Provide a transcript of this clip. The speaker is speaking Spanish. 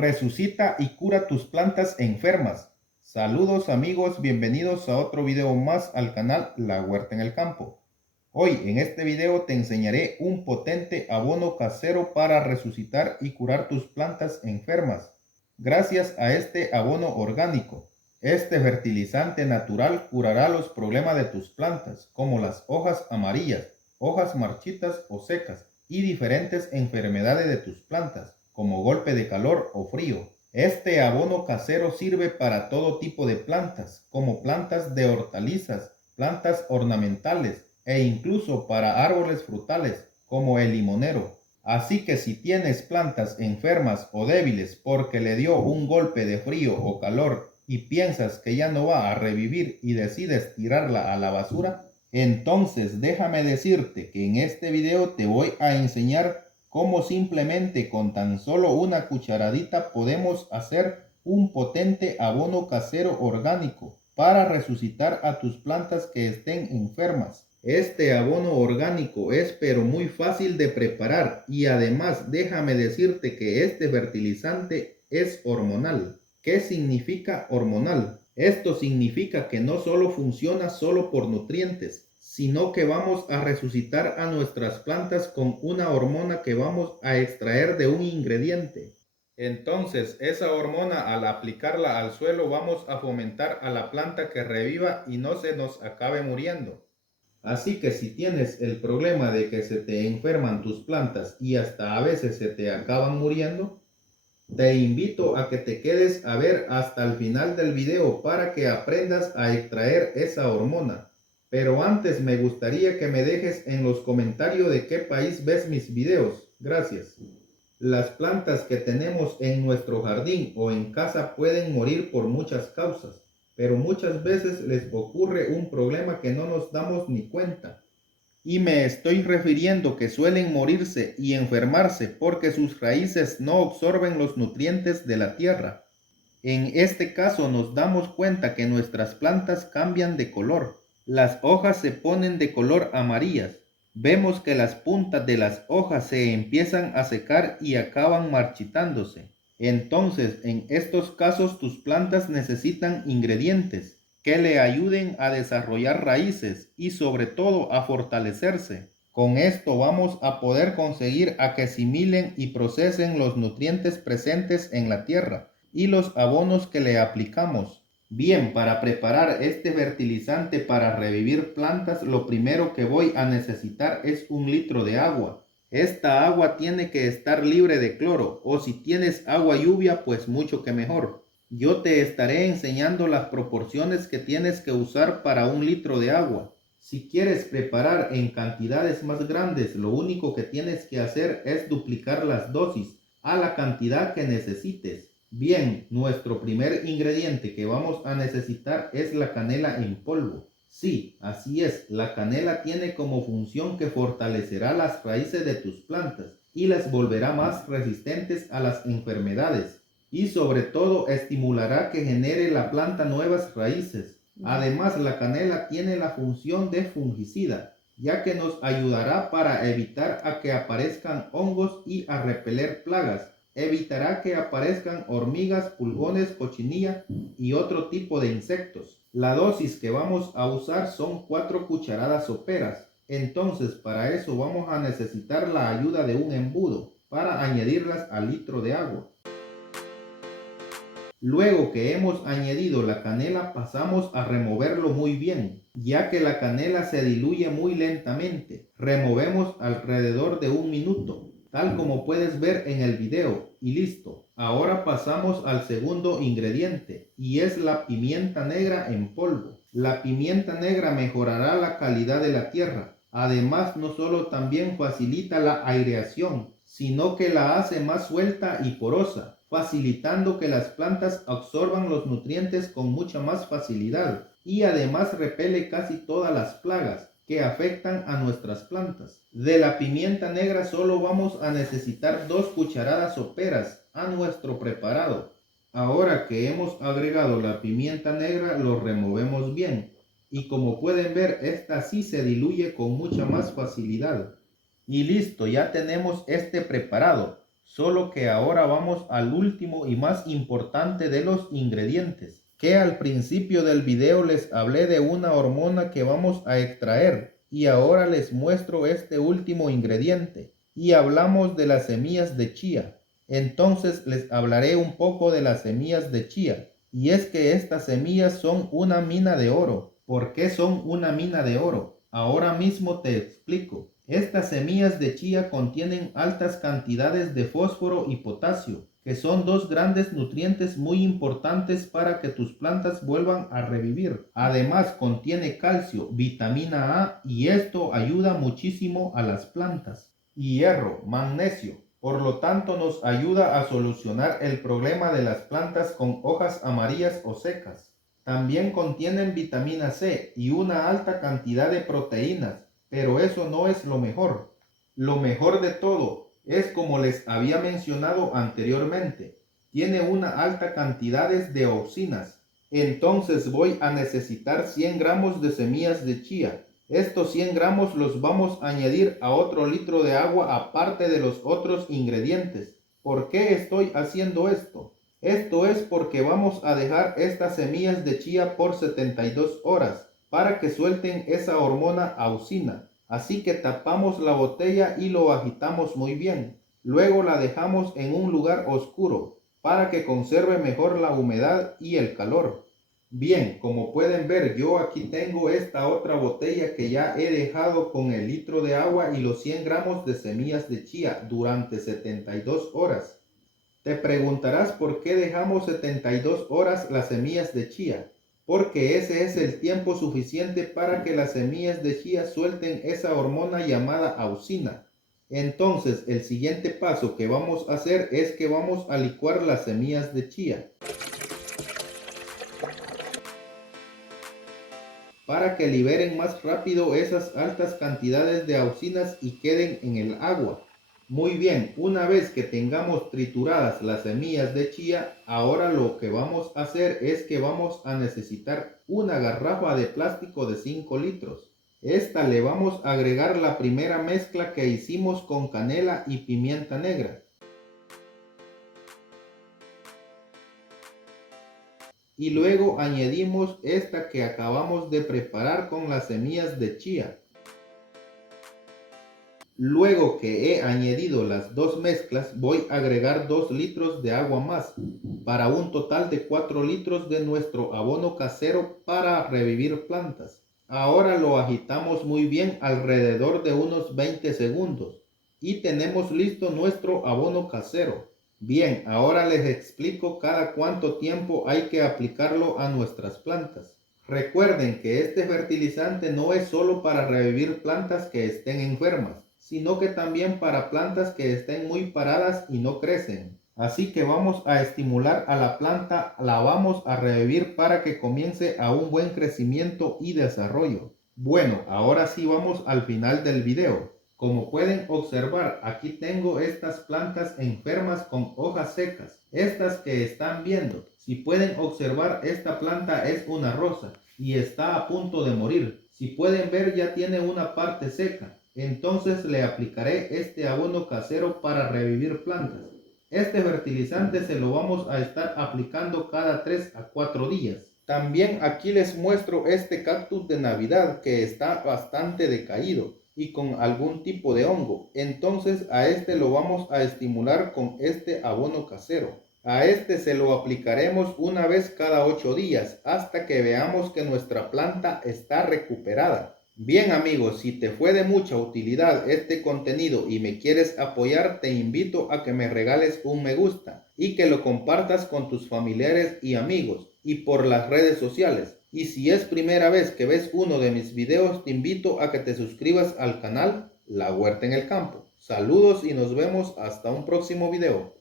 Resucita y cura tus plantas enfermas. Saludos amigos, bienvenidos a otro video más al canal La Huerta en el Campo. Hoy en este video te enseñaré un potente abono casero para resucitar y curar tus plantas enfermas. Gracias a este abono orgánico, este fertilizante natural curará los problemas de tus plantas, como las hojas amarillas, hojas marchitas o secas, y diferentes enfermedades de tus plantas, como golpe de calor o frío. Este abono casero sirve para todo tipo de plantas, como plantas de hortalizas, plantas ornamentales e incluso para árboles frutales, como el limonero. Así que si tienes plantas enfermas o débiles porque le dio un golpe de frío o calor y piensas que ya no va a revivir y decides tirarla a la basura, entonces déjame decirte que en este video te voy a enseñar cómo simplemente con tan solo una cucharadita podemos hacer un potente abono casero orgánico para resucitar a tus plantas que estén enfermas. Este abono orgánico es pero muy fácil de preparar y además déjame decirte que este fertilizante es hormonal. ¿Qué significa hormonal? Esto significa que no solo funciona solo por nutrientes, sino que vamos a resucitar a nuestras plantas con una hormona que vamos a extraer de un ingrediente. Entonces, esa hormona al aplicarla al suelo vamos a fomentar a la planta que reviva y no se nos acabe muriendo. Así que si tienes el problema de que se te enferman tus plantas y hasta a veces se te acaban muriendo, te invito a que te quedes a ver hasta el final del video para que aprendas a extraer esa hormona. Pero antes me gustaría que me dejes en los comentarios de qué país ves mis videos. Gracias. Las plantas que tenemos en nuestro jardín o en casa pueden morir por muchas causas, pero muchas veces les ocurre un problema que no nos damos ni cuenta. Y me estoy refiriendo que suelen morirse y enfermarse porque sus raíces no absorben los nutrientes de la tierra. En este caso nos damos cuenta que nuestras plantas cambian de color. Las hojas se ponen de color amarillas. Vemos que las puntas de las hojas se empiezan a secar y acaban marchitándose. Entonces, en estos casos tus plantas necesitan ingredientes que le ayuden a desarrollar raíces y sobre todo a fortalecerse. Con esto vamos a poder conseguir a que asimilen y procesen los nutrientes presentes en la tierra y los abonos que le aplicamos. Bien, para preparar este fertilizante para revivir plantas, lo primero que voy a necesitar es 1 litro de agua. Esta agua tiene que estar libre de cloro, o si tienes agua lluvia, pues mucho que mejor. Yo te estaré enseñando las proporciones que tienes que usar para 1 litro de agua. Si quieres preparar en cantidades más grandes, lo único que tienes que hacer es duplicar las dosis a la cantidad que necesites. Bien, nuestro primer ingrediente que vamos a necesitar es la canela en polvo. Sí, así es, la canela tiene como función que fortalecerá las raíces de tus plantas y las volverá más resistentes a las enfermedades. Y sobre todo estimulará que genere la planta nuevas raíces. Además, la canela tiene la función de fungicida, ya que nos ayudará para evitar a que aparezcan hongos y a repeler plagas. Evitará que aparezcan hormigas, pulgones, cochinilla y otro tipo de insectos. La dosis que vamos a usar son 4 cucharadas soperas. Entonces, para eso vamos a necesitar la ayuda de un embudo para añadirlas al litro de agua. Luego que hemos añadido la canela, pasamos a removerlo muy bien, ya que la canela se diluye muy lentamente. Removemos alrededor de 1 minuto, tal como puedes ver en el video, y listo. Ahora pasamos al segundo ingrediente, y es la pimienta negra en polvo. La pimienta negra mejorará la calidad de la tierra. Además, no solo también facilita la aireación, sino que la hace más suelta y porosa, facilitando que las plantas absorban los nutrientes con mucha más facilidad y además repele casi todas las plagas que afectan a nuestras plantas. De la pimienta negra solo vamos a necesitar 2 cucharadas soperas a nuestro preparado. Ahora que hemos agregado la pimienta negra, lo removemos bien y como pueden ver, esta sí se diluye con mucha más facilidad. Y listo, ya tenemos este preparado. Solo que ahora vamos al último y más importante de los ingredientes, que al principio del video les hablé de una hormona que vamos a extraer y ahora les muestro este último ingrediente y hablamos de las semillas de chía. Entonces les hablaré un poco de las semillas de chía y es que estas semillas son una mina de oro. ¿Por qué son una mina de oro? Ahora mismo te explico. Estas semillas de chía contienen altas cantidades de fósforo y potasio, que son dos grandes nutrientes muy importantes para que tus plantas vuelvan a revivir. Además contiene calcio, vitamina A y esto ayuda muchísimo a las plantas. Y hierro, magnesio. Por lo tanto nos ayuda a solucionar el problema de las plantas con hojas amarillas o secas. También contienen vitamina C y una alta cantidad de proteínas. Pero eso no es lo mejor. Lo mejor de todo es, como les había mencionado anteriormente, tiene una alta cantidad de auxinas. Entonces voy a necesitar 100 gramos de semillas de chía. Estos 100 gramos los vamos a añadir a otro litro de agua aparte de los otros ingredientes. ¿Por qué estoy haciendo esto? Esto es porque vamos a dejar estas semillas de chía por 72 horas. Para que suelten esa hormona auxina. Así que tapamos la botella y lo agitamos muy bien. Luego la dejamos en un lugar oscuro para que conserve mejor la humedad y el calor. Bien, como pueden ver, yo aquí tengo esta otra botella que ya he dejado con el litro de agua y los 100 gramos de semillas de chía durante 72 horas. Te preguntarás por qué dejamos 72 horas las semillas de chía. Porque ese es el tiempo suficiente para que las semillas de chía suelten esa hormona llamada auxina. Entonces, el siguiente paso que vamos a hacer es que vamos a licuar las semillas de chía para que liberen más rápido esas altas cantidades de auxinas y queden en el agua. Muy bien, una vez que tengamos trituradas las semillas de chía, ahora lo que vamos a hacer es que vamos a necesitar una garrafa de plástico de 5 litros. Esta le vamos a agregar la primera mezcla que hicimos con canela y pimienta negra. Y luego añadimos esta que acabamos de preparar con las semillas de chía. Luego que he añadido las dos mezclas, voy a agregar 2 litros de agua más, para un total de 4 litros de nuestro abono casero para revivir plantas. Ahora lo agitamos muy bien alrededor de unos 20 segundos y tenemos listo nuestro abono casero. Bien, ahora les explico cada cuánto tiempo hay que aplicarlo a nuestras plantas. Recuerden que este fertilizante no es solo para revivir plantas que estén enfermas, sino que también para plantas que estén muy paradas y no crecen. Así que vamos a estimular a la planta, la vamos a revivir para que comience a un buen crecimiento y desarrollo. Bueno, ahora sí vamos al final del video. Como pueden observar, aquí tengo estas plantas enfermas con hojas secas. Estas que están viendo, si pueden observar, esta planta es una rosa y está a punto de morir. Si pueden ver, ya tiene una parte seca. Entonces le aplicaré este abono casero para revivir plantas. Este fertilizante se lo vamos a estar aplicando cada 3 a 4 días. También aquí les muestro este cactus de Navidad que está bastante decaído y con algún tipo de hongo. Entonces a este lo vamos a estimular con este abono casero. A este se lo aplicaremos una vez cada 8 días hasta que veamos que nuestra planta está recuperada. Bien amigos, si te fue de mucha utilidad este contenido y me quieres apoyar, te invito a que me regales un me gusta y que lo compartas con tus familiares y amigos y por las redes sociales. Y si es primera vez que ves uno de mis videos, te invito a que te suscribas al canal La Huerta en el Campo. Saludos y nos vemos hasta un próximo video.